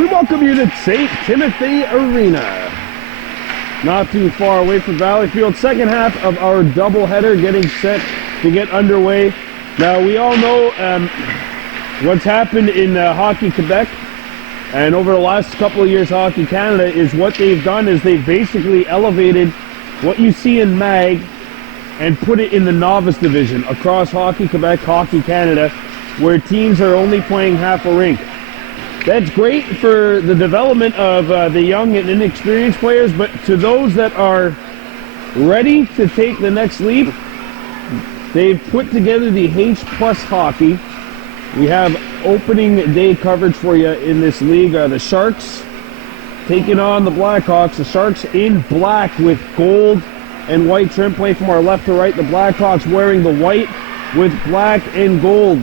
We welcome you to Ste-Timothee Arena. Not too far away from Valley Field. Second half of our doubleheader getting set to get underway. Now, we all know what's happened in Hockey Quebec and over the last couple of years Hockey Canada is what they've done is they've basically elevated what you see in MAG and put it in the novice division across Hockey Quebec, Hockey Canada, where teams are only playing half a rink. That's great for the development of the young and inexperienced players, but to those that are ready to take the next leap, they've put together the H+ hockey. We have opening day coverage for you in this league. The Sharks taking on the Blackhawks. The Sharks in black with gold and white trim, playing from our left to right. The Blackhawks wearing the white with black and gold.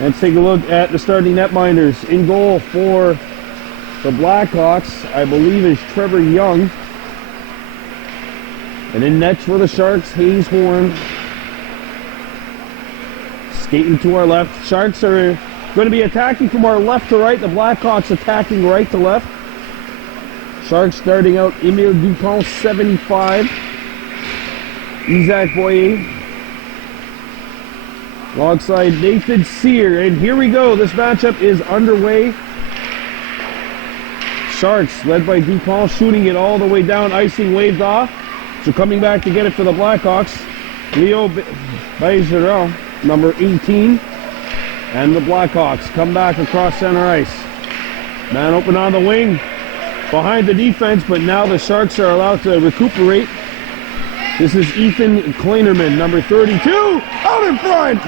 Let's take a look at the starting netminders. In goal for the Blackhawks, I believe, is Trevor Young. And in nets for the Sharks, Hayes Horn. Skating to our left. Sharks are going to be attacking from our left to right. The Blackhawks attacking right to left. Sharks starting out Emile Dupont, 75. Isaac Boyer. Alongside Nathan Sear, and here we go. This matchup is underway. Sharks, led by Dupont, shooting it all the way down, icing waved off. So coming back to get it for the Blackhawks, Leo Bergeron, number 18, and the Blackhawks come back across center ice. Man open on the wing, behind the defense, but now the Sharks are allowed to recuperate. This is Ethan Kleinerman, number 32, out in front.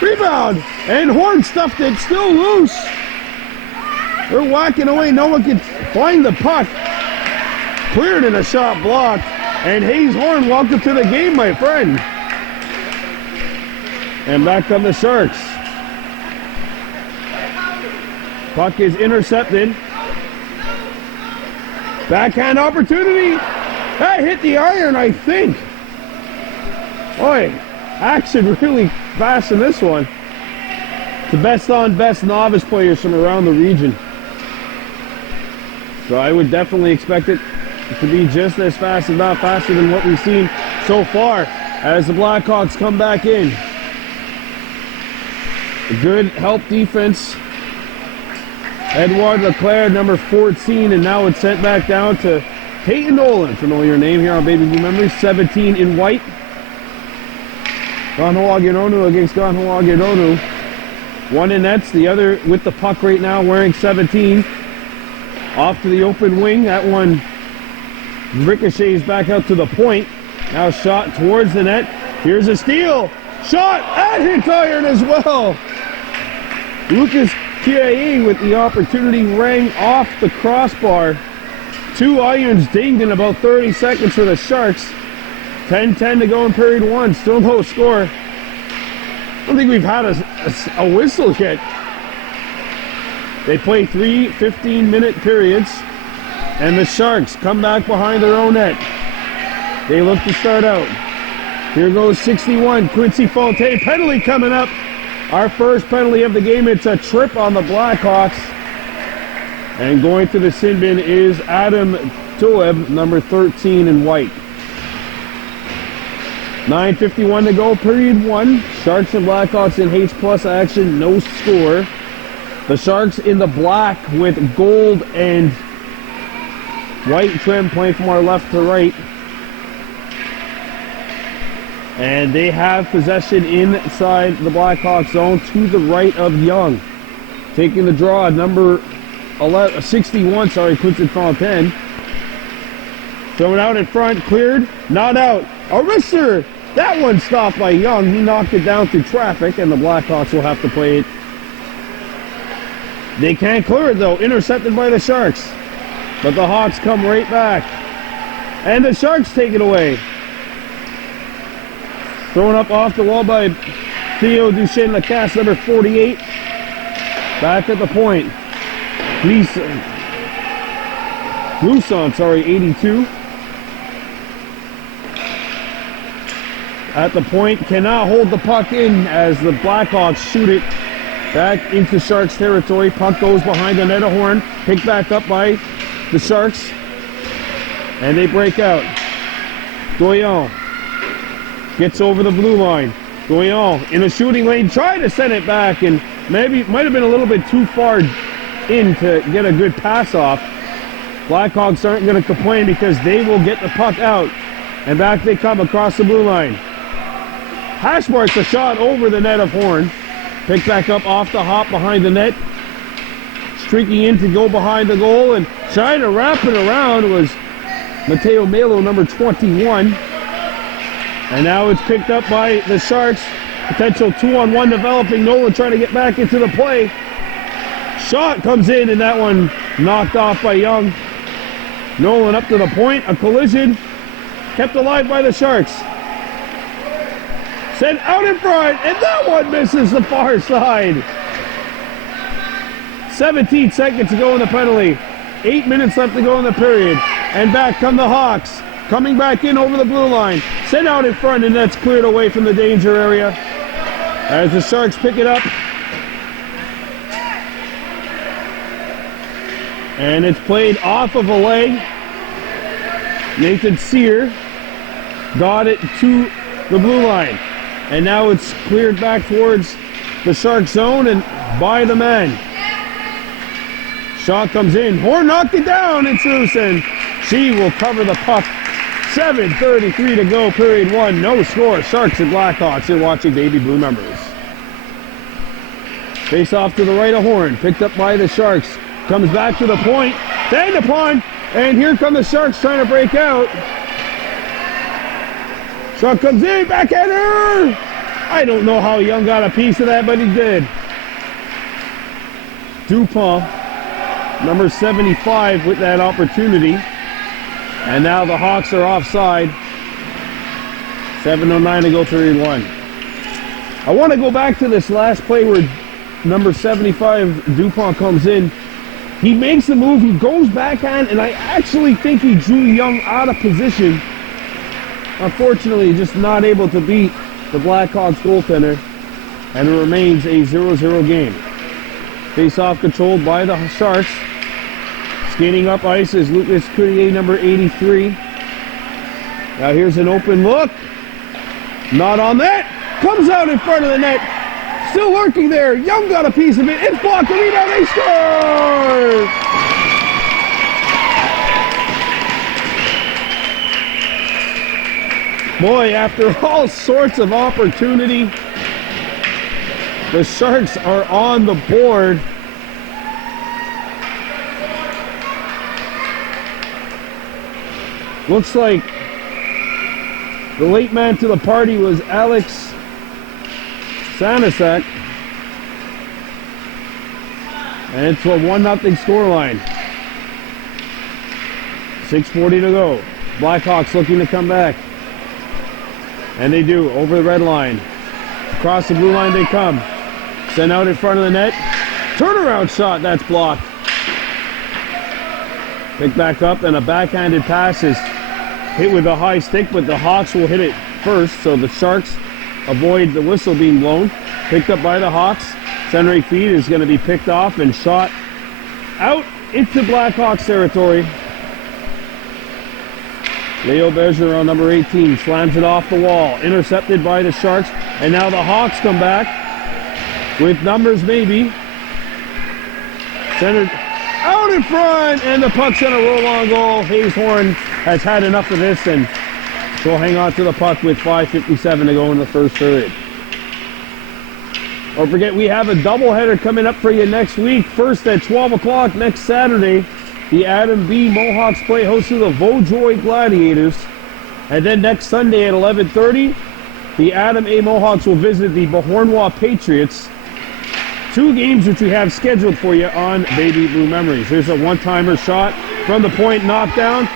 Rebound, and Horn stuffed it, still loose. They're whacking away, no one can find the puck. Cleared in a shot blocked, and Hayes Horn, welcome to the game, my friend. And back come the Sharks. Puck is intercepted. Backhand opportunity. That hit the iron, I think. Boy, action really fast in this one. The best on best novice players from around the region. So I would definitely expect it to be just as fast, if not faster, than what we've seen so far as the Blackhawks come back in. A good help defense. Edouard Leclerc, number 14, and now it's sent back down to Peyton Nolan, familiar name here on Baby Blue Memories, 17 in white. Ganhoa-Ginonu against Ganhoa-Ginonu. One in nets, the other with the puck right now, wearing 17. Off to the open wing. That one ricochets back out to the point. Now shot towards the net. Here's a steal. Shot at hits iron as well. Lucas Kiae with the opportunity, rang off the crossbar. Two irons dinged in about 30 seconds for the Sharks. 10-10 to go in period one. Still no score. I don't think we've had a whistle yet. They play 3 15-minute periods, and the Sharks come back behind their own net. They look to start out. Here goes 61, Quincy Fontaine. Penalty coming up. Our first penalty of the game. It's a trip on the Blackhawks. And going to the sin bin is Adam Toeb, number 13 in white. 9:51 to go, period one. Sharks and Blackhawks in H+ action, no score. The Sharks in the black with gold and white trim, playing from our left to right. And they have possession inside the Blackhawks zone to the right of Young. Taking the draw, number 61, Quincy Fontaine. Thrown out in front, cleared, not out. A wrister! That one stopped by Young. He knocked it down through traffic, and the Blackhawks will have to play it. They can't clear it, though. Intercepted by the Sharks. But the Hawks come right back. And the Sharks take it away. Thrown up off the wall by Theo Duchesne-Lacasse, number 48. Back at the point. Blouson, 82. At the point, cannot hold the puck in as the Blackhawks shoot it Back into Sharks territory. Puck goes behind the net of Horn. Picked back up by the Sharks. And they break out. Doyon gets over the blue line. Doyon in a shooting lane, trying to send it back, and maybe might have been a little bit too far in to get a good pass off. Blackhawks aren't going to complain because they will get the puck out. And back they come across the blue line. Hashmark's a shot over the net of Horn. Picked back up off the hop behind the net. Streaking in to go behind the goal and trying to wrap it around was Mateo Melo, number 21. And now it's picked up by the Sharks. Potential 2-on-1 developing. Nolan trying to get back into the play. Shot comes in, and that one knocked off by Young. Nolan up to the point. A collision. Kept alive by the Sharks. Sent out in front, and that one misses the far side. 17 seconds to go in the penalty. 8 minutes left to go in the period. And back come the Hawks. Coming back in over the blue line. Sent out in front, and that's cleared away from the danger area. As the Sharks pick it up. And it's played off of a leg. Nathan Sear got it to the blue line. And now it's cleared back towards the Shark zone and by the man. Shot comes in. Horn knocked it down. It's loose, and she will cover the puck. 7:33 to go, period one. No score. Sharks and Blackhawks. You're watching Baby Blue Members. Face off to the right of Horn. Picked up by the Sharks. Comes back to the point. Stand upon. And here come the Sharks trying to break out. Shot comes in. Backhander. I don't know how Young got a piece of that, but he did. Dupont, number 75, with that opportunity. And now the Hawks are offside. 7:09 to go, period one. I want to go back to this last play where number 75, Dupont, comes in. He makes the move, he goes backhand, and I actually think he drew Young out of position. Unfortunately, just not able to beat the Blackhawks goaltender, and it remains a 0-0 game. Face-off controlled by the Sharks. Skating up ice is Lucas Coutier, number 83. Now here's an open look. Not on that. Comes out in front of the net. Still lurking there. Young got a piece of it. It's blocked. The rebound. They score! Boy, after all sorts of opportunity, the Sharks are on the board. Looks like the late man to the party was Alex Sanasak. And it's a 1-0 scoreline. 6:40 to go. Blackhawks looking to come back. And they do, over the red line. Across the blue line they come. Sent out in front of the net. Turnaround shot, that's blocked. Picked back up, and a backhanded pass is hit with a high stick, but the Hawks will hit it first, so the Sharks avoid the whistle being blown. Picked up by the Hawks. Centering feed is going to be picked off and shot out into Blackhawks territory. Leo Bergeron, number 18, slams it off the wall. Intercepted by the Sharks. And now the Hawks come back with numbers maybe. Centered out in front, and the puck's going to roll on goal. Hayes Horn has had enough of this, and will hang on to the puck with 5:57 to go in the first period. Don't forget, we have a doubleheader coming up for you next week. First at 12 o'clock next Saturday. The Adam B. Mohawks play host to the Vaujoy Gladiators. And then next Sunday at 11:30, the Adam A. Mohawks will visit the Bahornwa Patriots. Two games which we have scheduled for you on Baby Blue Memories. Here's a one-timer shot from the point, knocked down.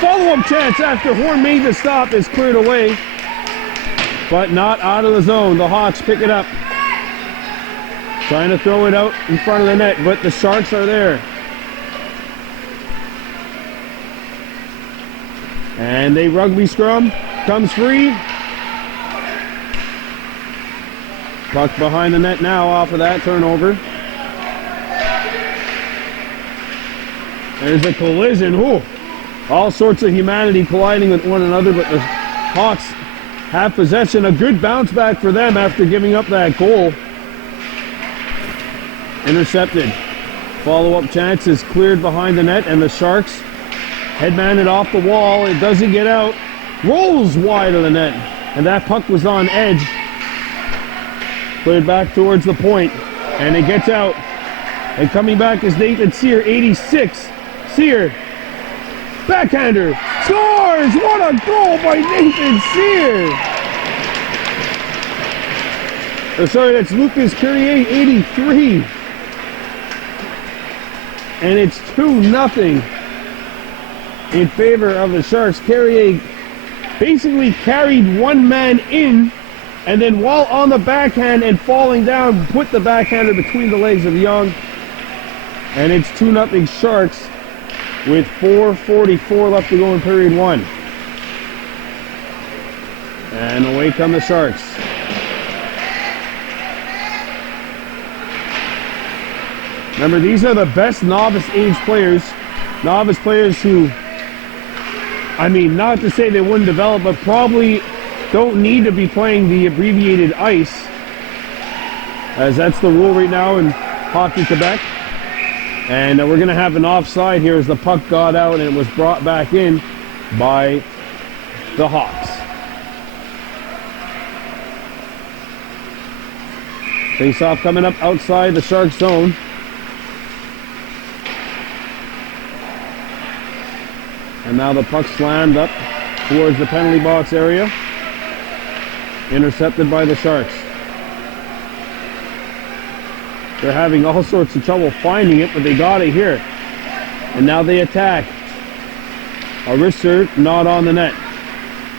Follow-up chance after Horn made the stop is cleared away, but not out of the zone. The Hawks pick it up. Trying to throw it out in front of the net, but the Sharks are there. And a rugby scrum comes free. Puck behind the net now off of that turnover. There's a collision. Ooh. All sorts of humanity colliding with one another, but the Hawks have possession. A good bounce back for them after giving up that goal. Intercepted. Follow-up chance is cleared behind the net, and the Sharks headman it off the wall. It doesn't get out. Rolls wide of the net, and that puck was on edge. Cleared back towards the point, and it gets out. And coming back is Nathan Sear, 86. Sear, backhander, scores! What a goal by Nathan Sear! Oh, sorry, that's Lucas Courier, 83. And it's 2-0 in favor of the Sharks. Carrier basically carried one man in, and then while on the backhand and falling down, put the backhander between the legs of Young. And it's 2-0 Sharks with 4:44 left to go in period one. And away come the Sharks. Remember, these are the best novice age players. Novice players who, I mean, not to say they wouldn't develop, but probably don't need to be playing the abbreviated ice, as that's the rule right now in Hockey Quebec. And we're going to have an offside here as the puck got out and it was brought back in by the Hawks. Face-off coming up outside the Shark zone. And now the puck slammed up towards the penalty box area. Intercepted by the Sharks. They're having all sorts of trouble finding it, but they got it here. And now they attack. A wrist serve, not on the net.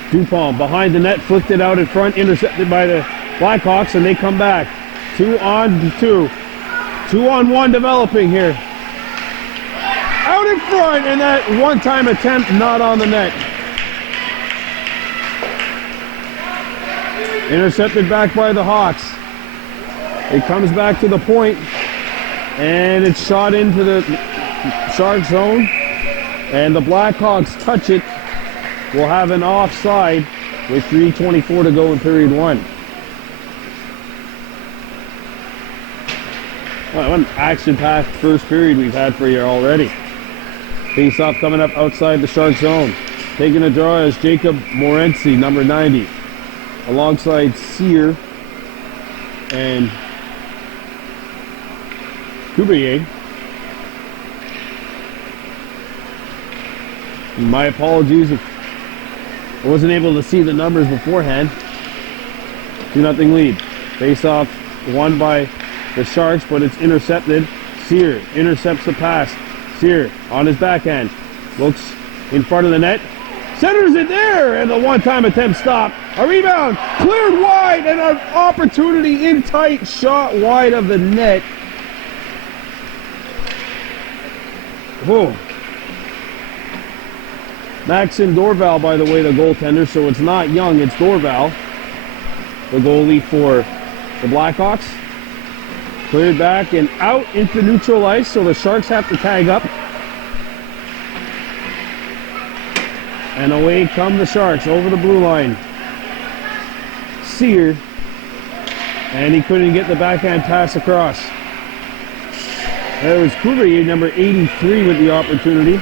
Dupont behind the net, flicked it out in front, intercepted by the Blackhawks, and they come back. 2-on-2. 2-on-1 developing here. Out in front, and that one-time attempt not on the net. Intercepted back by the Hawks. It comes back to the point, and it's shot into the Shark zone, and the Blackhawks touch it. We'll have an offside with 3:24 to go in period one. Well, what an action-packed first period we've had for you already. Face-off coming up outside the Shark zone. Taking a draw is Jacob Morency, number 90, alongside Sear and Couvrier. My apologies if I wasn't able to see the numbers beforehand. 2-0 lead. Face-off won by the Sharks, but it's intercepted. Sear intercepts the pass. Sear on his backhand. Looks in front of the net. Centers it there, and the one-time attempt stopped. A rebound, cleared wide, and an opportunity in tight, shot wide of the net. Whoa. Maxim Dorval, by the way, the goaltender, so it's not Young, it's Dorval, the goalie for the Blackhawks. Cleared back and out into neutral ice, so the Sharks have to tag up. And away come the Sharks over the blue line. Sear, and he couldn't get the backhand pass across. There was Couvrier, number 83, with the opportunity.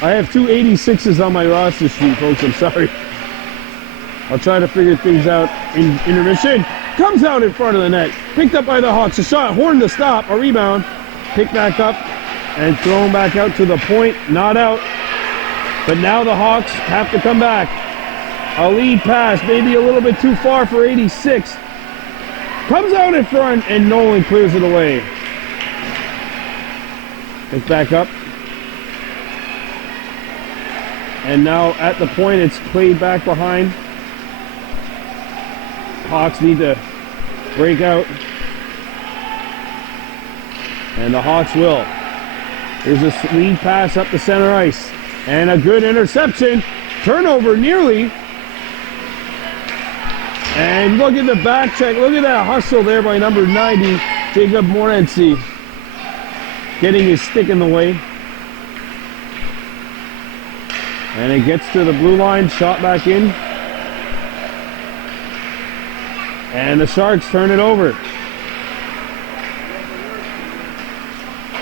I have two 86s on my roster sheet, folks. I'm sorry. I'll try to figure things out in intermission. Comes out in front of the net. Picked up by the Hawks. A shot, horn to stop. A rebound. Picked back up and thrown back out to the point. Not out. But now the Hawks have to come back. A lead pass, maybe a little bit too far for 86. Comes out in front, and Nolan clears it away. It's back up. And now at the point, it's played back behind. Hawks need to break out. And the Hawks will. There's a lead pass up the center ice. And a good interception. Turnover nearly. And look at the back check. Look at that hustle there by number 90, Jacob Morency. Getting his stick in the way. And it gets to the blue line, shot back in. And the Sharks turn it over.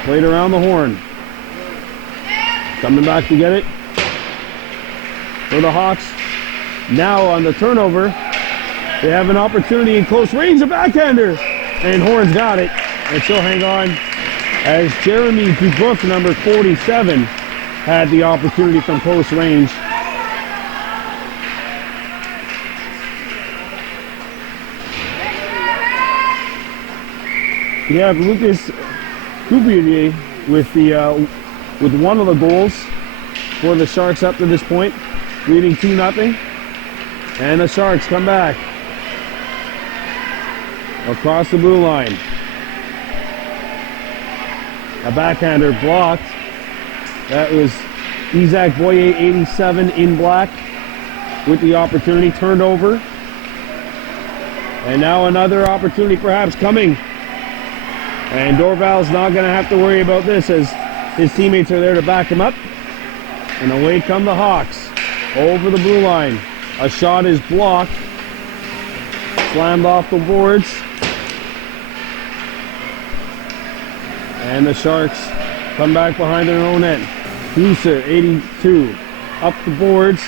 Played around the horn. Coming back to get it for the Hawks. Now on the turnover, they have an opportunity in close range, a backhander. And Horn's got it. And she'll hang on as Jeremy Dubois, number 47, had the opportunity from close range. You have Lucas Coupier with one of the goals for the Sharks up to this point, leading 2-0. And the Sharks come back across the blue line. A backhander blocked. That was Isaac Boyer, 87, in black, with the opportunity turned over. And now another opportunity perhaps coming. And Dorval's not going to have to worry about this as his teammates are there to back him up. And away come the Hawks over the blue line. A shot is blocked. Slammed off the boards. And the Sharks come back behind their own end. Huser, 82, up the boards.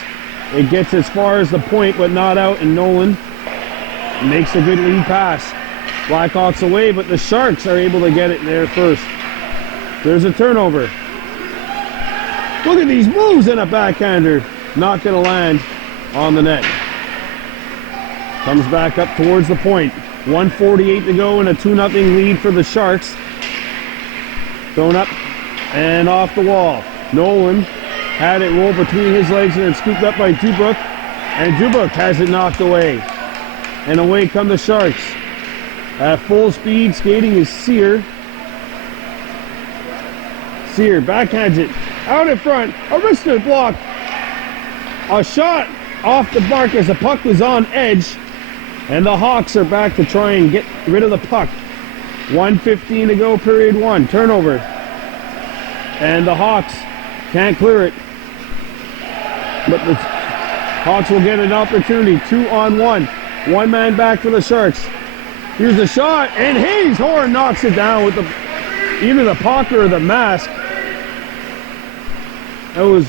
It gets as far as the point, but not out, and Nolan makes a good lead pass. Blackhawks away, but the Sharks are able to get it there first. There's a turnover. Look at these moves in a backhander. Not going to land on the net. Comes back up towards the point. 1:48 to go and a 2-0 lead for the Sharks. Thrown up and off the wall. Nolan had it roll between his legs and then scooped up by Dubois. And Dubois has it knocked away. And away come the Sharks. At full speed, skating is Sear. Sear backhands it out in front. A wrister block. A shot off the mark as the puck was on edge. And the Hawks are back to try and get rid of the puck. 1:15 to go, period one. Turnover. And the Hawks can't clear it. But the Hawks will get an opportunity. 2-on-1. One man back for the Sharks. Here's the shot, and Hayes Horn knocks it down with either the puck or the mask. That was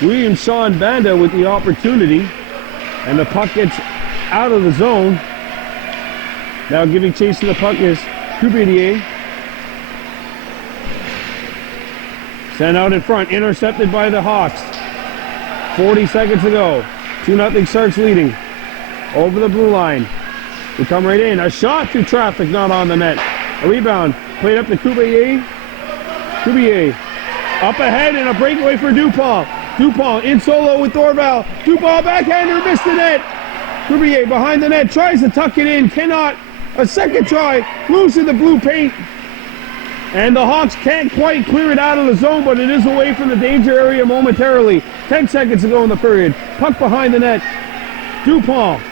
William Sean Banda with the opportunity. And the puck gets out of the zone. Now giving chase to the puck is Coupier. Sent out in front, intercepted by the Hawks. 40 seconds to go. 2-0 Sharks leading. Over the blue line. We come right in. A shot through traffic, not on the net. A rebound. Played up to Coupier. Coupier. Up ahead and a breakaway for Dupont. Dupont in solo with Dorval. Dupont backhander, missed the net. Coupier behind the net. Tries to tuck it in. Cannot. A second try. Loose in the blue paint. And the Hawks can't quite clear it out of the zone, but it is away from the danger area momentarily. 10 seconds to go in the period. Puck behind the net. Dupont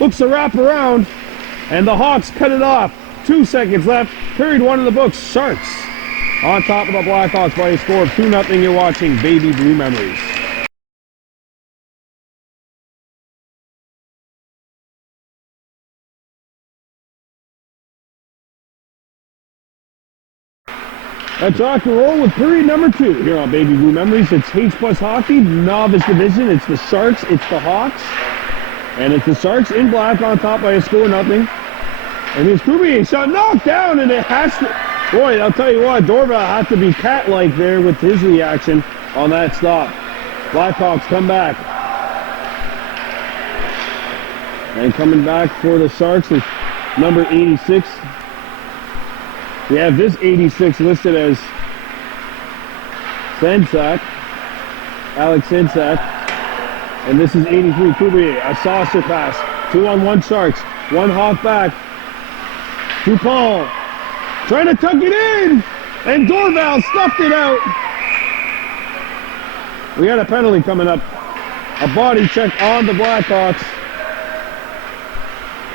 looks to wrap around, and the Hawks cut it off. 2 seconds left. Period one in the books. Sharks on top of the Blackhawks by a score of 2-0. You're watching Baby Blue Memories. Let's rock and roll with period number 2 here on Baby Blue Memories. It's H+ Hockey, Novice Division. It's the Sharks, it's the Hawks. And it's the Sharks in black on top by a score of 0. And here's Coupier shot knocked down, and it has to... Boy, I'll tell you what, Dorval had to be cat-like there with his reaction on that stop. Blackhawks come back. And coming back for the Sharks is number 86. We have this 86 listed as Sensak, Alex Sensak. And this is 83, Coupier, a saucer pass. 2-on-1 Sharks, one Hawk back. Dupont trying to tuck it in, and Dorval stuffed it out. We got a penalty coming up. A body check on the Blackhawks.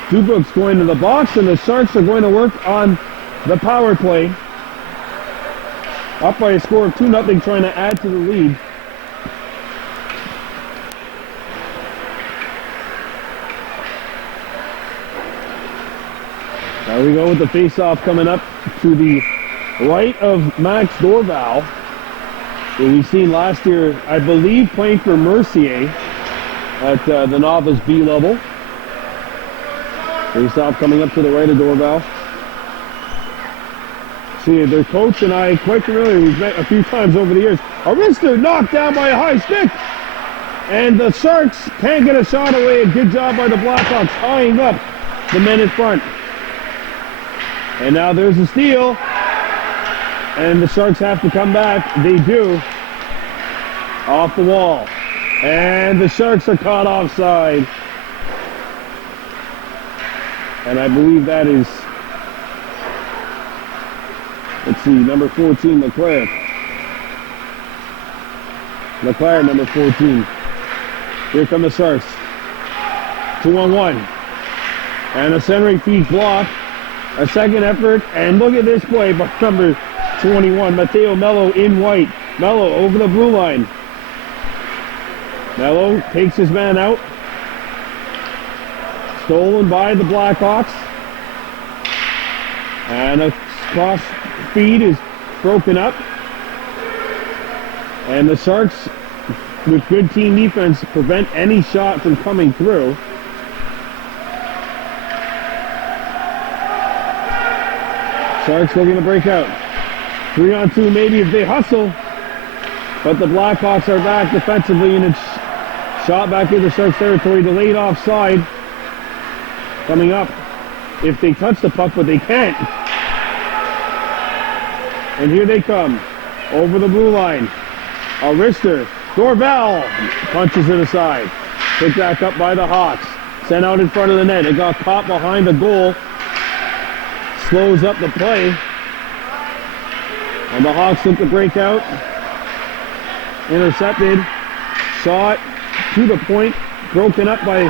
Dubrooks going to the box, and the Sharks are going to work on the power play. Up by a score of 2-0, trying to add to the lead. There we go with the face-off coming up to the right of Max Dorval, who we've seen last year, I believe, playing for Mercier at the Novice B level. Face-off coming up to the right of Dorval. See, their coach and I quite familiar. We've met a few times over the years. A wrister knocked down by a high stick. And the Sharks can't get a shot away. A good job by the Blackhawks tying up the men in front. And now there's a steal. And the Sharks have to come back. They do. Off the wall. And the Sharks are caught offside. And I believe that is, let's see, number 14, Leclerc. Leclerc, number 14. Here come the Sharks. 2-on-1. And a centering feed block. A second effort. And look at this play by number 21, Matteo Mello in white. Mello over the blue line. Mello takes his man out. Stolen by the Blackhawks. And a cross feed is broken up. And the Sharks, with good team defense, prevent any shot from coming through. Sharks looking to break out. 3-on-2 maybe if they hustle. But the Blackhawks are back defensively, and it's shot back into Sharks territory. Delayed offside. Coming up if they touch the puck, but they can't. And here they come. Over the blue line. A wrister. Dorval punches it aside. Picked back up by the Hawks. Sent out in front of the net. It got caught behind the goal. Slows up the play. And the Hawks look to break out. Intercepted. Shot to the point. Broken up by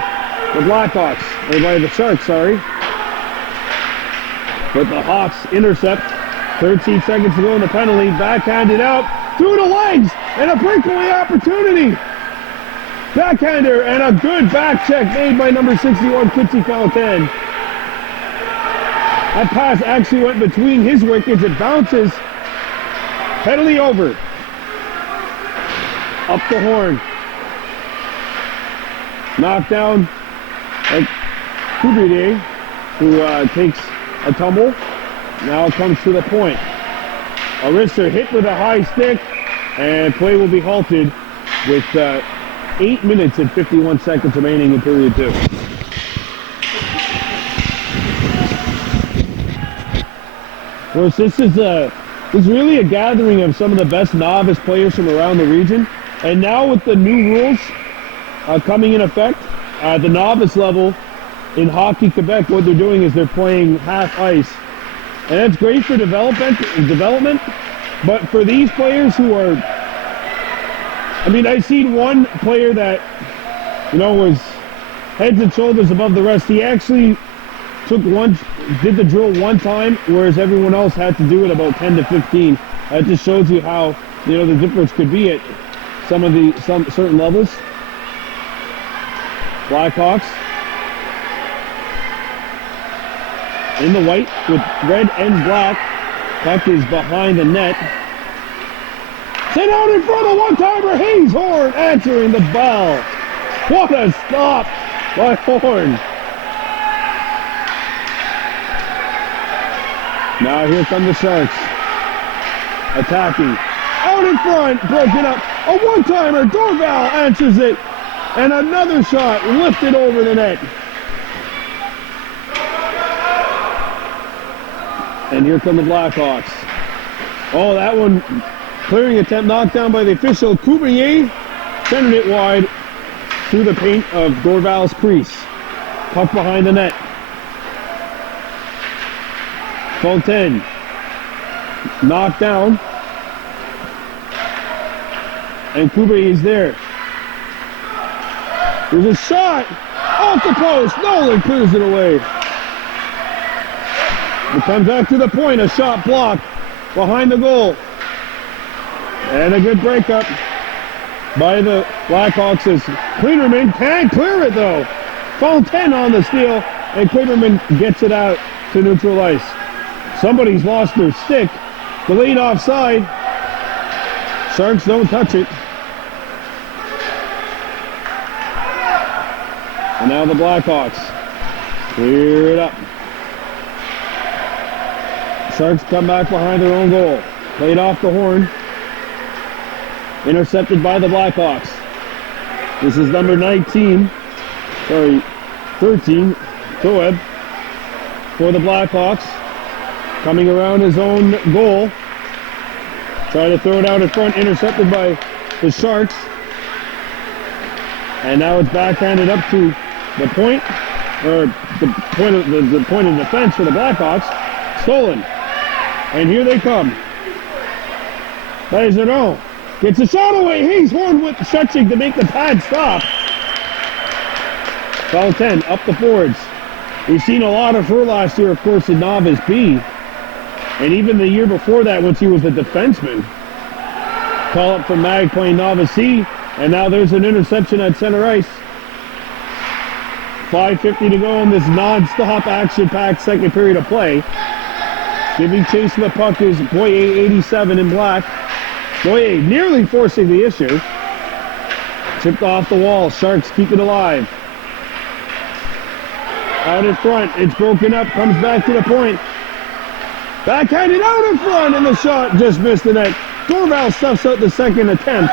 the Blackhawks. Or by the Sharks, sorry. But the Hawks intercept. 13 seconds to go in the penalty. Backhanded out. Through the legs. And a breakaway opportunity. Backhander and a good back check made by number 61, Kitty Fountain. That pass actually went between his wickets. It bounces. Penalty over. Up the horn. Knocked down by Kubrier, who takes a tumble. Now comes to the point. A wrister hit with a high stick, and play will be halted with 8 minutes and 51 seconds remaining in period 2. Of course, this is really a gathering of some of the best novice players from around the region. And now with the new rules coming in effect, at the novice level in Hockey Quebec, what they're doing is they're playing half ice. And that's great for development, but for these players who are, I mean, I've seen one player that, was heads and shoulders above the rest. He actually did the drill one time, whereas everyone else had to do it about 10 to 15. That just shows you how, the difference could be at some certain levels. Blackhawks in the white with red and black. Puck is behind the net. Sent out in front of one-timer. Hayes Horn answering the bell. What a stop by Horn. Now here come the Sharks. Attacking. Out in front. Broken up. A one-timer. Dorval answers it. And another shot lifted over the net. And here come the Blackhawks. Oh, that one, clearing attempt knocked down by the official. Kubrier centered it wide through the paint of Dorval's crease. Puck behind the net. Fontaine knocked down. And Kubrier is there. There's a shot. Off the post. Nolan clears it away. It comes back to the point. A shot blocked behind the goal. And a good breakup by the Blackhawks as Cleanerman can't clear it though. Fontaine on the steal, and Cleanerman gets it out to neutral ice. Somebody's lost their stick. Delayed offside. Sharks don't touch it. And now the Blackhawks clear it up. Sharks come back behind their own goal. Played off the horn. Intercepted by the Blackhawks. This is number 13, Toeb for the Blackhawks. Coming around his own goal. Trying to throw it out in front, intercepted by the Sharks. And now it's backhanded up to the point, or the point of defense for the Blackhawks. Stolen. And here they come. Bergeron gets a shot away. Hayes Horn with stretching to make the pad stop. Fontaine up the boards. We've seen a lot of her last year, of course, in Novice B. And even the year before that when she was a defenseman. Call up from Mag playing Novice C. And now there's an interception at center ice. 5:50 to go in this non-stop action-packed second period of play. Giving chase to the puck is Boyer, 87 in black. Boyer nearly forcing the issue. Chipped off the wall. Sharks keep it alive. Out in front. It's broken up. Comes back to the point. Backhanded out in front, and the shot just missed the net. Dorval stuffs out the second attempt.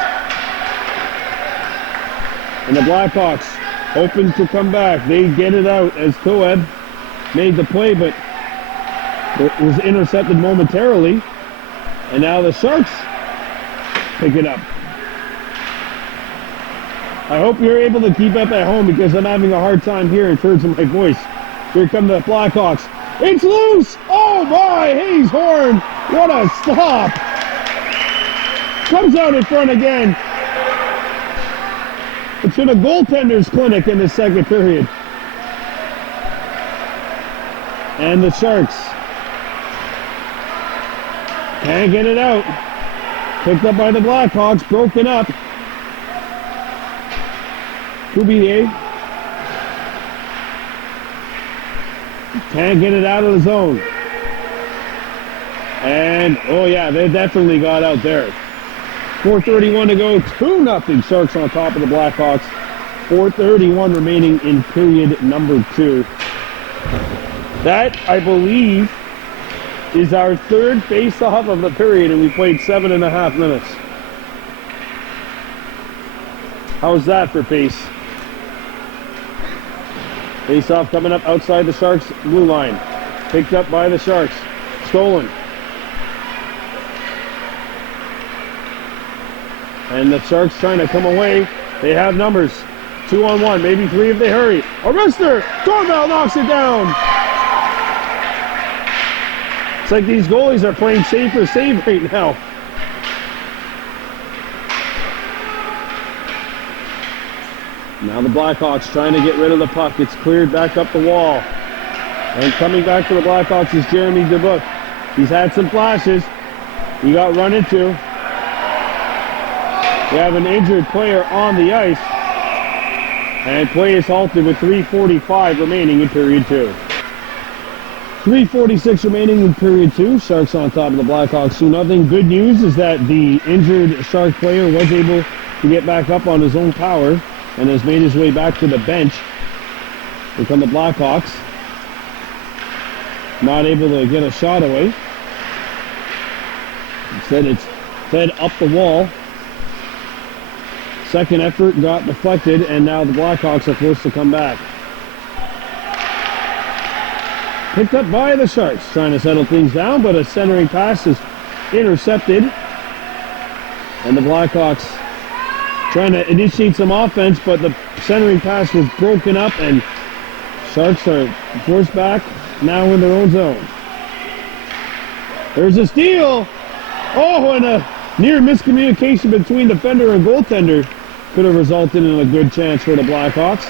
And the Blackhawks hoping to come back. They get it out as Toeb made the play, but it was intercepted momentarily. And now the Sharks pick it up. I hope you're able to keep up at home because I'm having a hard time here in terms of my voice. Here come the Blackhawks. It's loose! Oh my! Hayes Horn! What a stop! Comes out in front again. It's been a goaltender's clinic in the second period. And the Sharks can't get it out. Picked up by the Blackhawks, broken up. Cuvier can't get it out of the zone. And, oh yeah, they definitely got out there. 4:31 to go, 2-0 Sharks on top of the Blackhawks. 4:31 remaining in period number 2. That, I believe, is our third face-off of the period, and we played 7.5 minutes. How's that for pace? Face-off coming up outside the Sharks' blue line. Picked up by the Sharks. Stolen. And the Sharks trying to come away. They have numbers. 2-on-1, maybe 3 if they hurry. A wrister! Dorval knocks it down! It's like these goalies are playing safer save right now. Now the Blackhawks trying to get rid of the puck. It's cleared back up the wall. And coming back to the Blackhawks is Jeremy Dubuc. He's had some flashes. He got run into. We have an injured player on the ice. And play is halted with 3:45 remaining in period 2. 3:46 remaining in period 2. Sharks on top of the Blackhawks 2-0. Good news is that the injured Shark player was able to get back up on his own power and has made his way back to the bench. Here come the Blackhawks. Not able to get a shot away. Instead it's fed up the wall. Second effort got deflected, and now the Blackhawks are forced to come back. Picked up by the Sharks, trying to settle things down, but a centering pass is intercepted. And the Blackhawks trying to initiate some offense, but the centering pass was broken up, and Sharks are forced back now in their own zone. There's a steal! Oh, and a near miscommunication between defender and goaltender could have resulted in a good chance for the Blackhawks.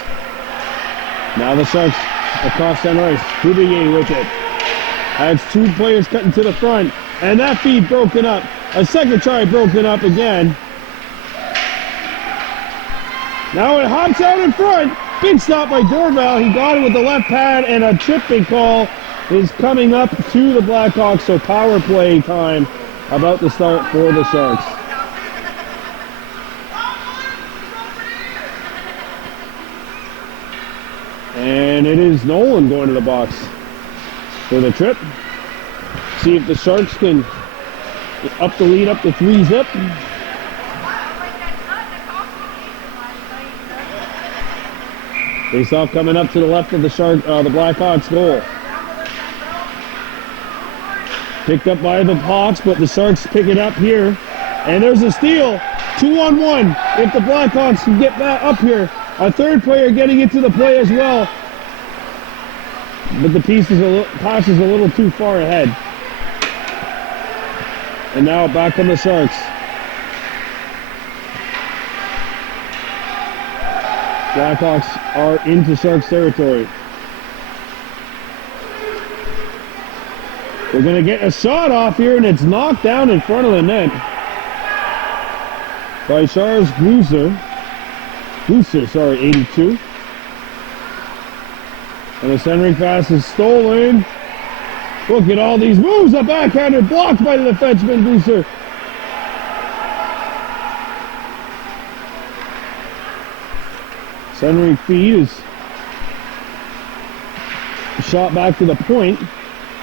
Now the Sharks across center ice. Cuvier with it. Has two players cutting to the front. And that feed broken up. A second try broken up again. Now it hops out in front. Big stop by Dorval. He got it with the left pad, and a tripping call is coming up to the Blackhawks. So power play time about to start for the Sharks. And it is Nolan going to the box for the trip. See if the Sharks can up the lead up to 3-zip. Face-off coming up to the left of the Blackhawks goal. Picked up by the Hawks, but the Sharks pick it up here. And there's a steal. 2-on-1. If the Blackhawks can get back up here. A third player getting into the play as well. But the pass is a little too far ahead. And now back on the Sharks. Blackhawks are into Sharks territory. They're going to get a shot off here, and it's knocked down in front of the net by Charles Gluser, 82. And the centering pass is stolen. Look at all these moves. A backhander blocked by the defenseman, Gluser. Centering feed is shot back to the point.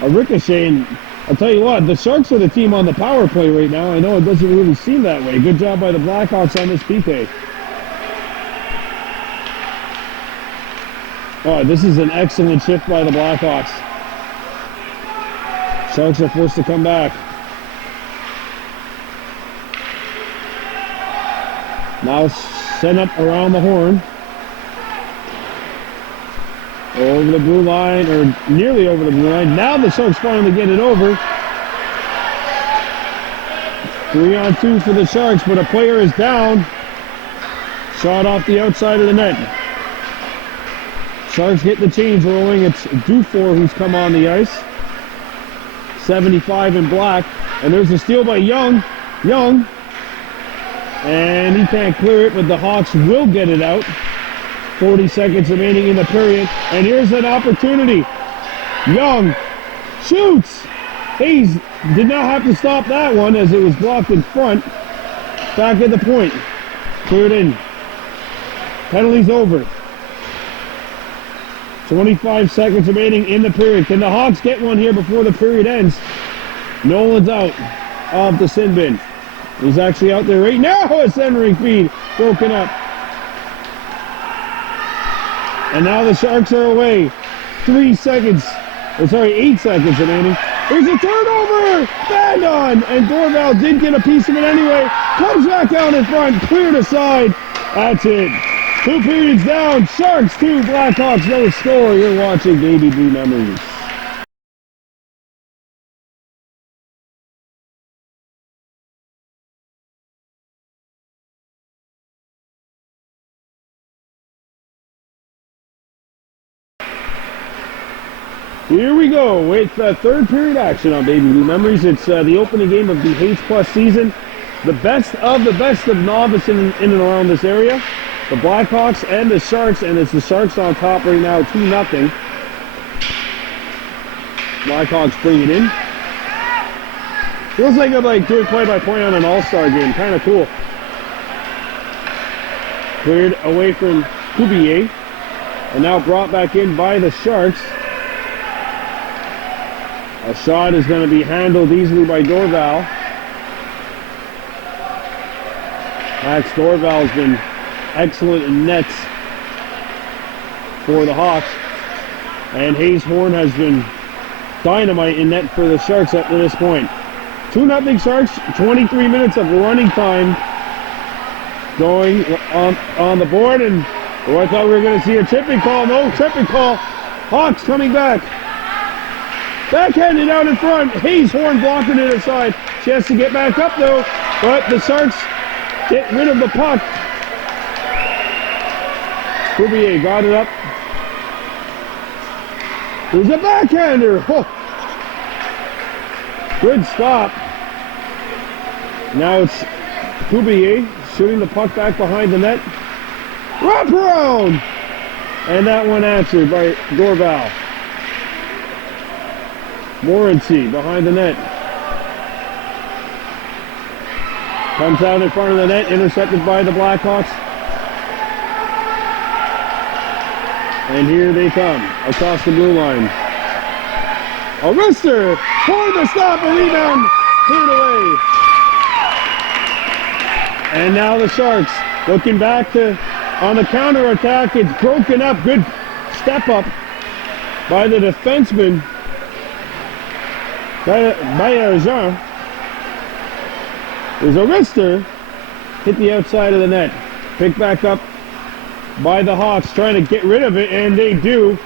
A ricochet, and I'll tell you what, the Sharks are the team on the power play right now. I know it doesn't really seem that way. Good job by the Blackhawks on this PK. Oh, this is an excellent shift by the Blackhawks. Sharks are forced to come back. Now sent up around the horn. Over the blue line, or nearly over the blue line. Now the Sharks finally get it over. 3-on-2 for the Sharks, but a player is down. Shot off the outside of the net. Sharks get the change rolling. It's Dufour who's come on the ice. 75 in black. And there's a steal by Young. And he can't clear it, but the Hawks will get it out. 40 seconds remaining in the period. And here's an opportunity. Young shoots. Hayes did not have to stop that one as it was blocked in front. Back at the point. Cleared in. Penalty's over. 25 seconds remaining in the period. Can the Hawks get one here before the period ends? Nolan's out of the sin bin. He's actually out there right now. A centering feed broken up. And now the Sharks are away. 8 seconds remaining. There's a turnover! Bad on! And Dorval did get a piece of it anyway. Comes back out in front, cleared aside. That's it. 2 periods down. Sharks 2, Blackhawks no score. You're watching Baby Blue Memories. Here we go with third period action on Baby Blue Memories. It's the opening game of the H Plus season. The best of Novice in and around this area. The Blackhawks and the Sharks, and it's the Sharks on top right now, 2-0. Blackhawks bring it in. Feels like I'm doing play-by-play on an all-star game. Kind of cool. Cleared away from Cuvier, and now brought back in by the Sharks. A shot is going to be handled easily by Dorval. Max Dorval has been excellent in nets for the Hawks. And Hayes Horn has been dynamite in net for the Sharks up to this point. 2-0 Sharks, 23 minutes of running time going on the board. And I thought we were going to see a tripping call. No tripping call. Hawks coming back. Backhanded out in front. Hayes Horn blocking it aside. She has to get back up though. But the Sharks get rid of the puck. Cuvier got it up. There's a backhander. Oh. Good stop. Now it's Kubier shooting the puck back behind the net. Wrap around! And that one answered by Dorval. Morency behind the net. Comes out in front of the net, intercepted by the Blackhawks. And here they come, across the blue line. A wrister for the stop, a rebound, cleared away. And now the Sharks looking back on the counterattack. It's broken up. Good step up by the defenseman, Bayer-Jean. There's a wrister, hit the outside of the net. Picked back up by the Hawks, trying to get rid of it, and they do.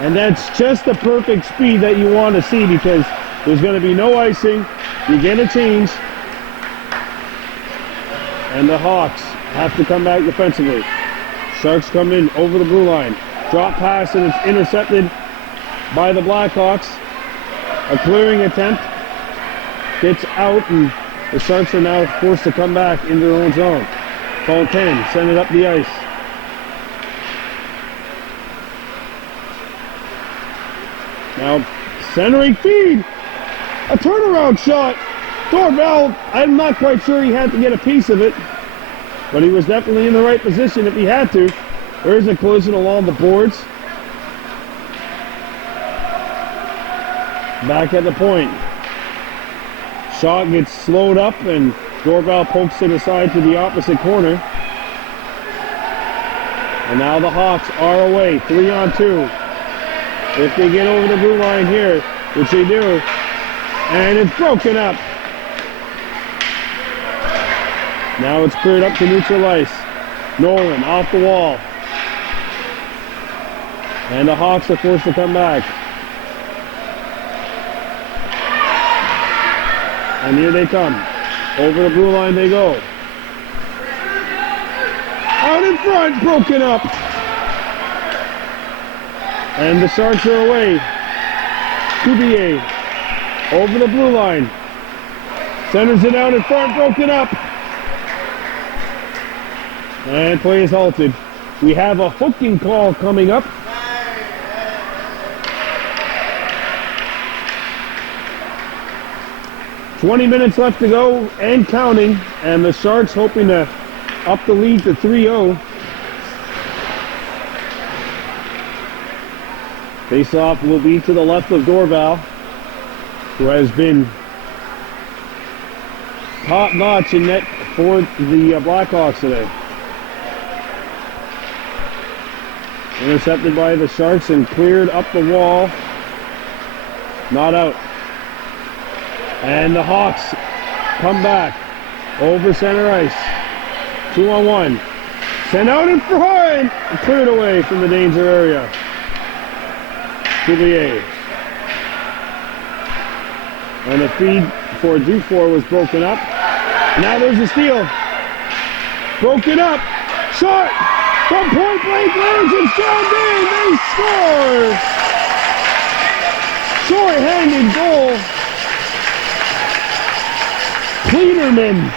And that's just the perfect speed that you want to see, because there's going to be no icing. You get a change. And the Hawks have to come back defensively. Sharks come in over the blue line. Drop pass, and it's intercepted by the Blackhawks. A clearing attempt. Gets out, and the Sharks are now forced to come back into their own zone. Fontaine send it up the ice. Now, centering feed. A turnaround shot. Dorval, I'm not quite sure he had to get a piece of it, but he was definitely in the right position if he had to. There's a collision along the boards. Back at the point. Shot gets slowed up, and Dorval pokes it aside to the opposite corner. And now the Hawks are away, 3-on-2. If they get over the blue line here, which they do, and it's broken up. Now it's cleared up to neutral ice. Nolan off the wall. And the Hawks are forced to come back. And here they come. Over the blue line they go. Out in front, broken up. And the Sharks are away. Kubier over the blue line. Centers it out in front, broken up. And play is halted. We have a hooking call coming up. "20 minutes left to go and counting, and the Sharks hoping to up the lead to 3-0. Face-off will be to the left of Dorval, who has been top-notch in net for the Blackhawks today. Intercepted by the Sharks and cleared up the wall. Not out. And the Hawks come back over center ice. 2-on-1. Sent out in front. Cleared away from the danger area. Kubier. And the feed for Dufour was broken up. Now there's a steal. Broken up. Shot from point blank range, and Chandon, they score! Short-handed goal. Cleanerman.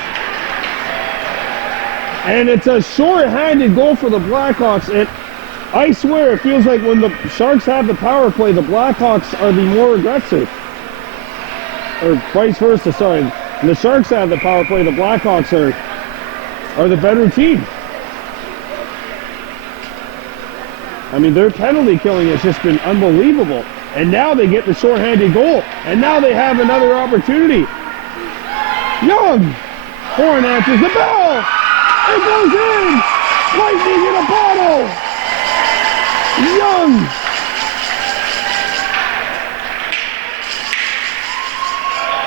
And it's a short-handed goal for the Blackhawks. And I swear, it feels like when the Sharks have the power play, the Blackhawks are the more aggressive. Or vice versa, sorry. When the Sharks have the power play, the Blackhawks are the better team. I mean, their penalty killing has just been unbelievable. And now they get the short-handed goal. And now they have another opportunity. Young. Horn answers the bell. It goes in. Lightning in a bottle. Young.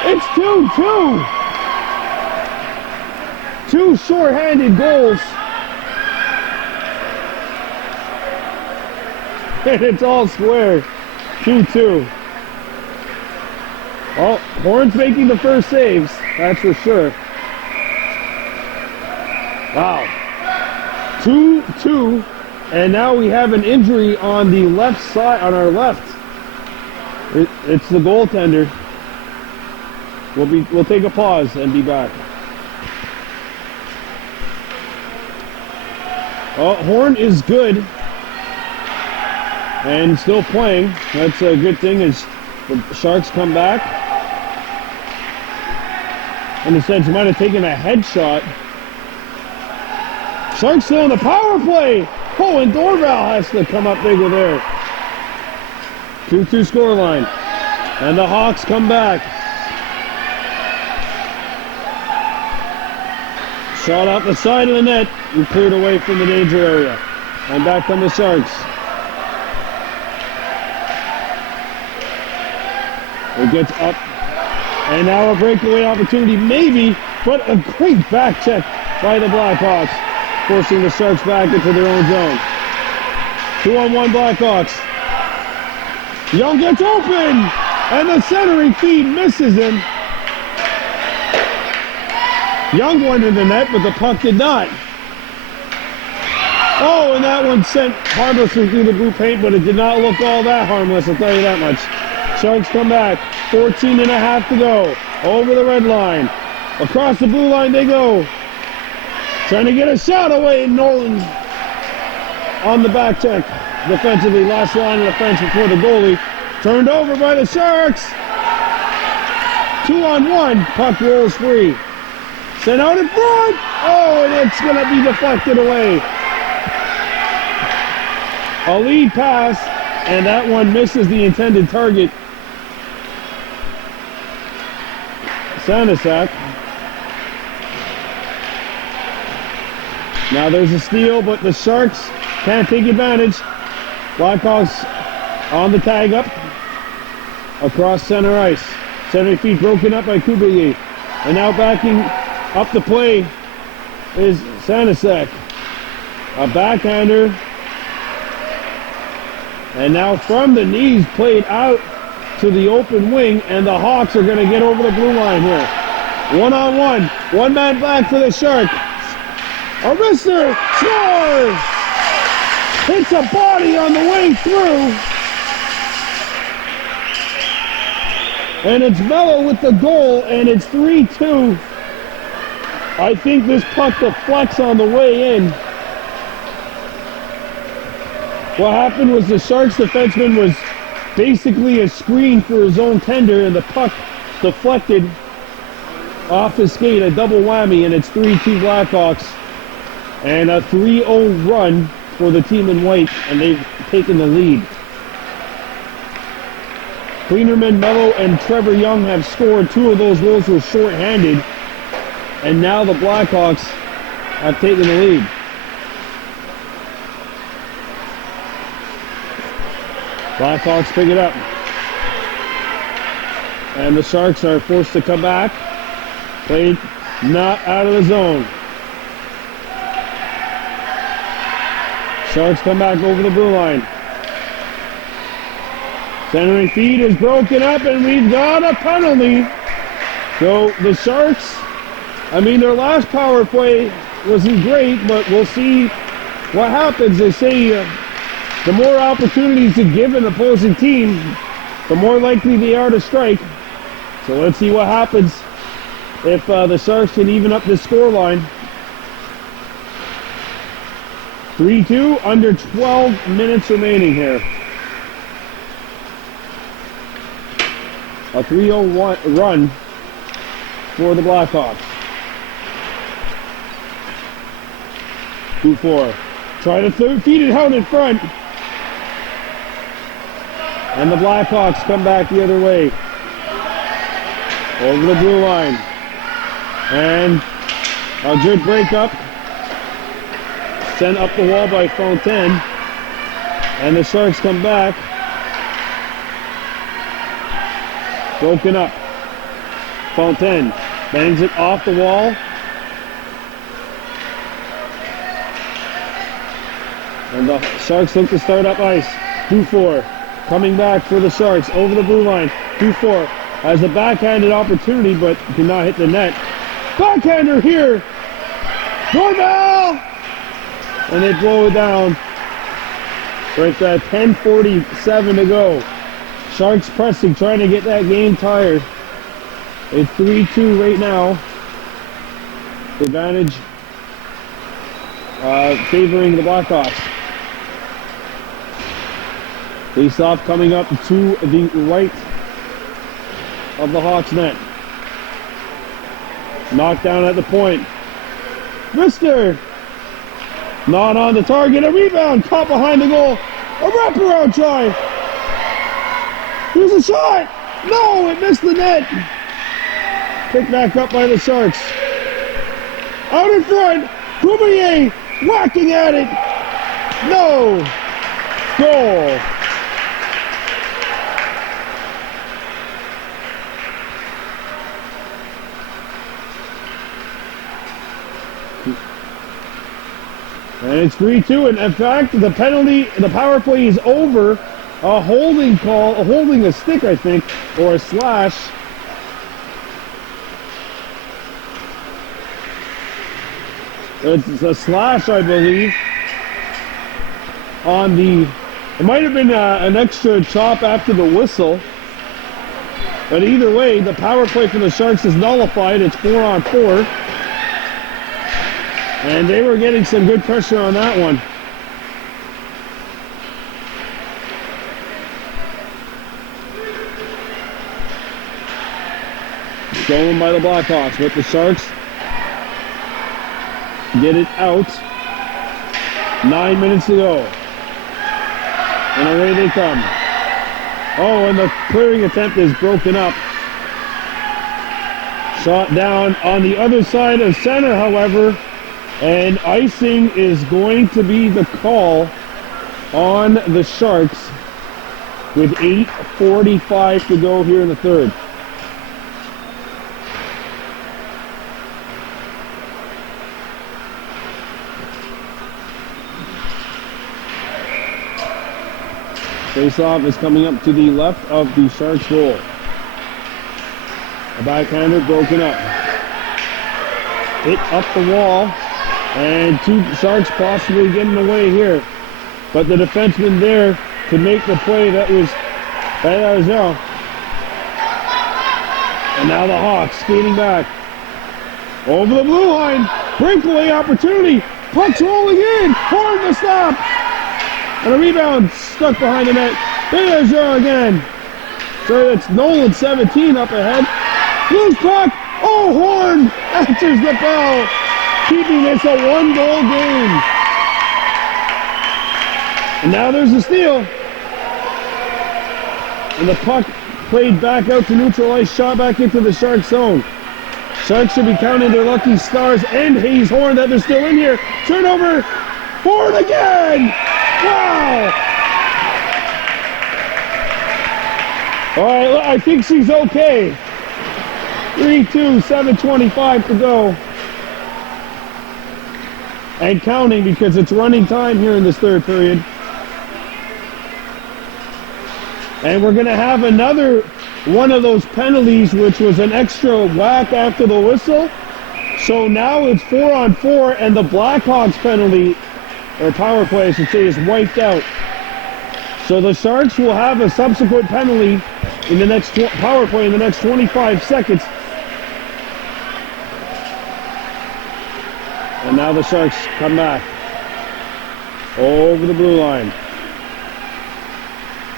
It's 2-2. Two short-handed goals. And it's all square. 2-2. Well, Horn's making the first saves, that's for sure. Wow. 2-2. And now we have an injury on the left side, on our left. It's the goaltender. We'll take a pause and be back. Horn is good and still playing. That's a good thing as the Sharks come back. In a sense, he might have taken a headshot. Sharks still on the power play. Oh, and Dorval has to come up big with there. 2-2 scoreline. And the Hawks come back. Shot out the side of the net and cleared away from the danger area. And back come the Sharks. It gets up. And now a breakaway opportunity, maybe, but a great back check by the Blackhawks, forcing the Sharks back into their own zone. 2-on-1 Blackhawks. Young gets open, and the centering feed misses him. Young went in the net, but the puck did not. Oh, and that one sent harmlessly through the blue paint, but it did not look all that harmless, I'll tell you that much. Sharks come back, 14 and a half to go, over the red line. Across the blue line they go. Trying to get a shot away, and Nolan on the back check. Defensively, last line of defense before the goalie. Turned over by the Sharks. 2-on-1, puck rolls free. Sent out in front. Oh, and it's going to be deflected away. A lead pass, and that one misses the intended target. Sanisak. Now there's a steal, but the Sharks can't take advantage. Blackhawks on the tag up. Across center ice. Center feet broken up by Kubiye. And now backing up the play is Sanisak. A backhander. And now from the knees played out to the open wing, and the Hawks are going to get over the blue line here. 1-on-1. One man back for the Shark. A wrister. Scores! Hits a body on the way through. And it's Mello with the goal, and it's 3-2. I think this puck deflects on the way in. What happened was the Sharks defenseman was basically a screen for his own tender, and the puck deflected off his skate, a double whammy, and it's 3-2 Blackhawks. And a 3-0 run for the team in white, and they've taken the lead. Kleinerman, Mello, and Trevor Young have scored. Two of those goals were short-handed, and now the Blackhawks have taken the lead. Blackhawks pick it up. And the Sharks are forced to come back. Played not out of the zone. Sharks come back over the blue line. Centering feed is broken up, and we've got a penalty. So the Sharks, I mean, their last power play wasn't great, but we'll see what happens. They say the more opportunities to give an opposing team, the more likely they are to strike. So let's see what happens if the Sharks can even up this scoreline. 3-2, under 12 minutes remaining here. A 3-0 run for the Blackhawks. 2-4. Try to feed it out in front. And the Blackhawks come back the other way. Over the blue line. And a good breakup. Sent up the wall by Fontaine. And the Sharks come back. Broken up. Fontaine bangs it off the wall. And the Sharks look to start up ice. 2-4. Coming back for the Sharks over the blue line. 2-4. Has a backhanded opportunity, but did not hit the net. Backhander here. Dorval! And they blow it down. Right at 10:47 to go. Sharks pressing, trying to get that game tired. It's 3-2 right now. Advantage favoring the Blackhawks. Face off coming up to the right of the Hawks net. Knocked down at the point. Mister! Not on the target. A rebound. Caught behind the goal. A wraparound try. Here's a shot. No, it missed the net. Picked back up by the Sharks. Out in front. Coulier whacking at it. No. Goal. And it's 3-2, and in fact, the penalty, the power play is over. A holding call, holding a stick, I think, or a slash. It's a slash, I believe, on the, it might have been an extra chop after the whistle. But either way, the power play for the Sharks is nullified. It's 4-on-4. And they were getting some good pressure on that one. Stolen by the Blackhawks, but the Sharks get it out. 9 minutes to go. And away they come. Oh, and the clearing attempt is broken up. Shot down on the other side of center, however. And icing is going to be the call on the Sharks with 8:45 to go here in the third. Face-off is coming up to the left of the Sharks goal. A backhander broken up. Hit up the wall. And two Sharks possibly getting away here. But the defenseman there to make the play that was zero. And now the Hawks skating back. Over the blue line. Breakaway opportunity. Puck's rolling in. Horn to stop. And a rebound stuck behind the net. There's zero again. So it's Nolan 17 up ahead. Loose puck. Oh, Horn answers the bell. Keeping this a one-goal game. And now there's a steal. And the puck played back out to neutral ice, shot back into the Sharks zone. Sharks should be counting their lucky stars and Hayes Horn that they're still in here. Turnover. Horn again. Wow. All right, I think she's okay. 3-2, 7:25 to go. And counting because it's running time here in this third period. And we're going to have another one of those penalties, which was an extra whack after the whistle. So now it's 4-on-4, and the Blackhawks penalty, or power play I should say, is wiped out. So the Sharks will have a subsequent penalty in the next power play in the next 25 seconds. And now the Sharks come back over the blue line.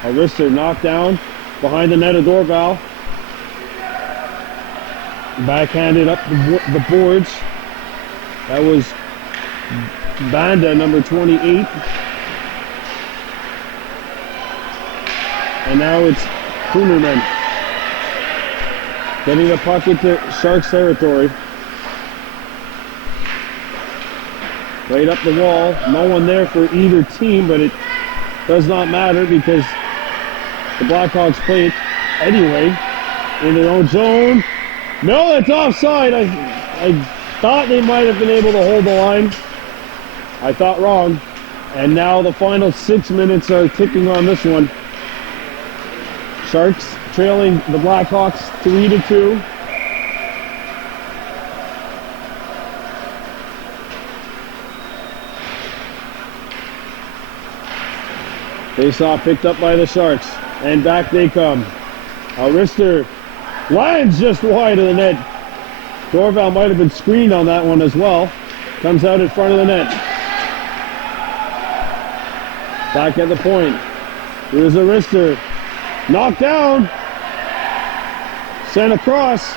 A wrister knocked down behind the net of Dorval. Backhanded up the boards. That was Banda, number 28. And now it's Kuhnerman getting the puck into Sharks territory. Right up the wall. No one there for either team, but it does not matter because the Blackhawks play it anyway in their own zone. No, it's offside. I thought they might have been able to hold the line. I thought wrong. And now the final 6 minutes are ticking on this one. Sharks trailing the Blackhawks 3-2. Face-off picked up by the Sharks. And back they come. A wrister lands just wide of the net. Dorval might have been screened on that one as well. Comes out in front of the net. Back at the point. Here's a wrister. Knocked down. Sent across.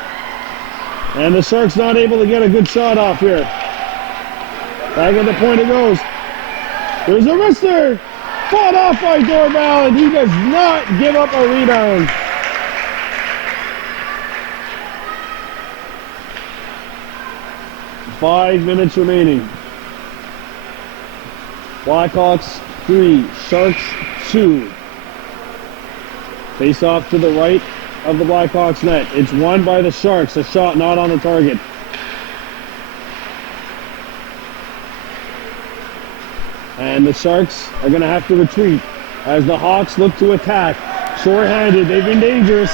And the Sharks not able to get a good shot off here. Back at the point it goes. There's a wrister. Fought off by Dorval, and he does not give up a rebound. Five minutes remaining. Blackhawks 3, Sharks 2. Face off to the right of the Blackhawks net. It's won by the Sharks. A shot not on the target. And the Sharks are going to have to retreat as the Hawks look to attack. Short-handed. They've been dangerous.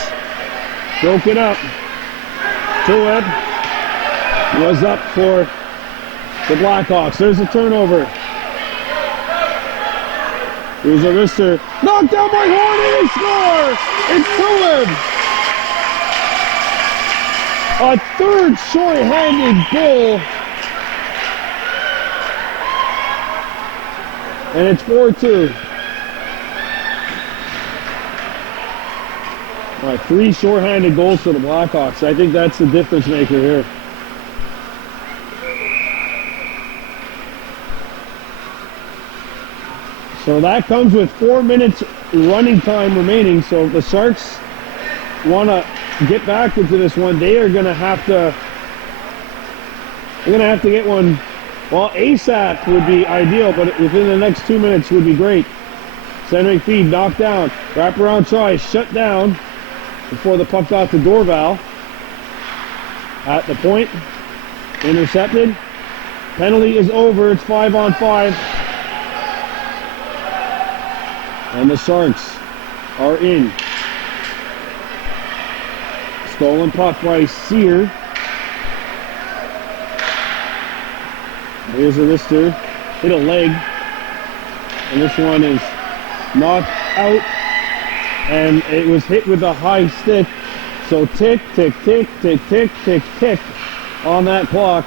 Broken up. Tueb was up for the Blackhawks. There's a turnover. Here's a wrister. Knocked down by Horn and they score! It's Tueb! A third short-handed goal. And it's 4-2. All right, 3 short-handed goals for the Blackhawks. I think that's the difference maker here. So that comes with 4 minutes running time remaining. So if the Sharks want to get back into this one, they are going to have to. They're going to have to get one. Well, ASAP would be ideal, but within the next 2 minutes would be great. Centering feed, knocked down. Wraparound try, shut down before the puck got to Dorval. At the point, intercepted. Penalty is over, it's 5-on-5. And the Sharks are in. Stolen puck by Sear. Here's a wrister, hit a leg, and this one is knocked out, and it was hit with a high stick, so tick, tick, tick, tick, tick, tick, tick on that clock.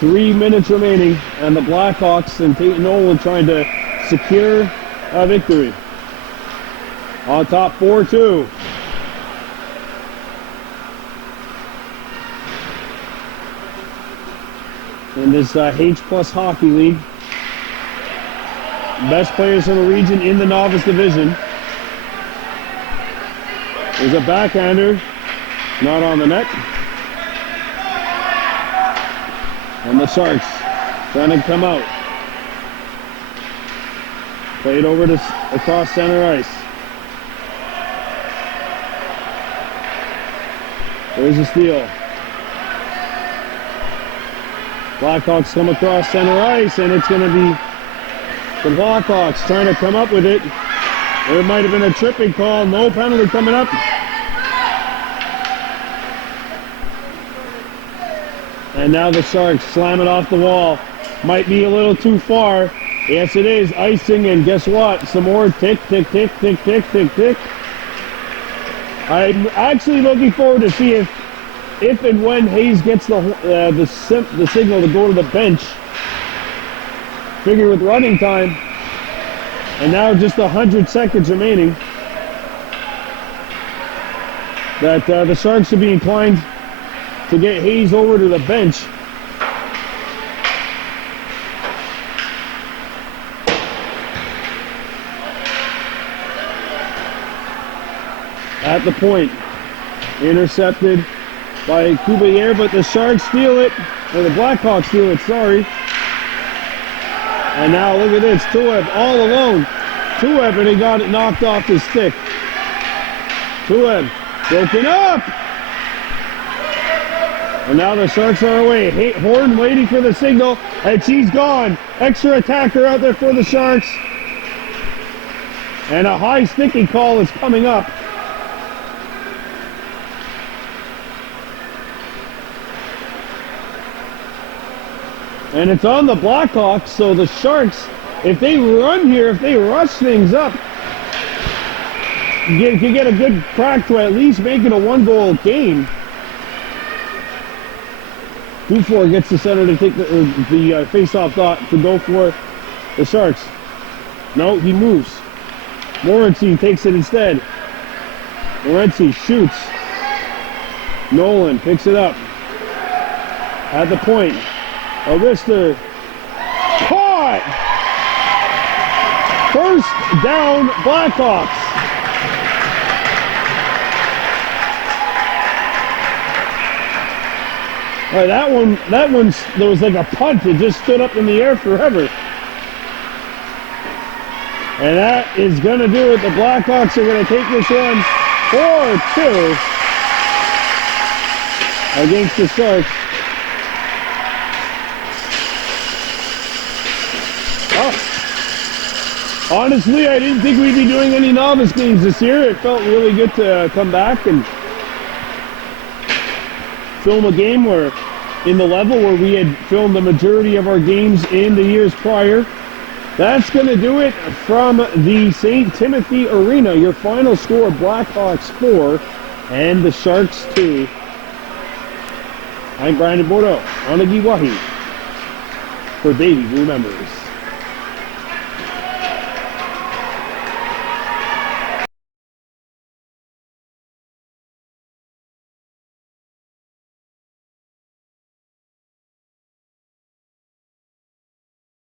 3 minutes remaining, and the Blackhawks and Peyton Nolan trying to secure a victory. On top 4-2. In this H+ Hockey League. Best players in the region in the Novice Division. There's a backhander, not on the net. And the Sharks trying to come out. Played over to across center ice. There's a steal. Blackhawks come across center ice, and it's going to be the Blackhawks trying to come up with it. There might have been a tripping call. No penalty coming up. And now the Sharks slam it off the wall. Might be a little too far. Yes, it is. Icing, and guess what? Some more tick, tick, tick, tick, tick, tick, tick. I'm actually looking forward to see if and when Hayes gets the signal to go to the bench. Figure with running time. And now just 100 seconds remaining. That the Sharks should be inclined to get Hayes over to the bench. At the point, intercepted by Cubayer, but the Sharks steal it, or the Blackhawks steal it, sorry. And now look at this, Tueb all alone. Tueb, and he got it knocked off his stick. Tueb broken up. And now the Sharks are away. Horn waiting for the signal, and she's gone. Extra attacker out there for the Sharks. And a high sticky call is coming up. And it's on the Blackhawks, so the Sharks If they run here, if they rush things up, you can get a good crack to at least make it a 1-goal game. Dufour gets the center to take the face-off dot to go for the Sharks. No, he moves. Morency takes it instead. Morency shoots. Nolan picks it up. At the point. Arista caught! First down, Blackhawks. All right, that one, there was like a punt. It just stood up in the air forever. And that is going to do it. The Blackhawks are going to take this one 4-2 against the Sharks. Oh. Honestly, I didn't think we'd be doing any novice games this year. It felt really good to come back and film a game where in the level where we had filmed the majority of our games in the years prior. That's going to do it from the Ste-Timothee Arena. Your final score, Blackhawks 4 and the Sharks 2. I'm Brandon Bordeaux, Onagi Wahi for Baby Blue Members.